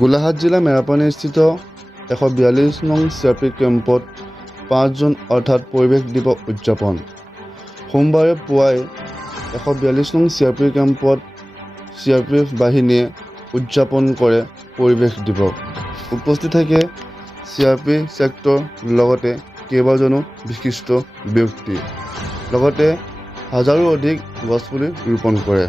গোলাঘাট জিলা মেৰাপানীস্থিত 142 নং CRP কেম্পত 5 জুন অৰ্থাৎ পৰিৱেশ দিৱস উদযাপন। সোমবাৰে পুৱাই 142 নং CRP কেম্পত CRPF বাহিনীয়ে উদযাপন কৰে পৰিৱেশ দিৱস। উপস্থিত থাকে CRP ছেক্টৰ লগতে কেইবাজনো বিশিষ্ট ব্যক্তি, লগতে হাজাৰো অধিক গছপুলি ৰোপণ কৰে।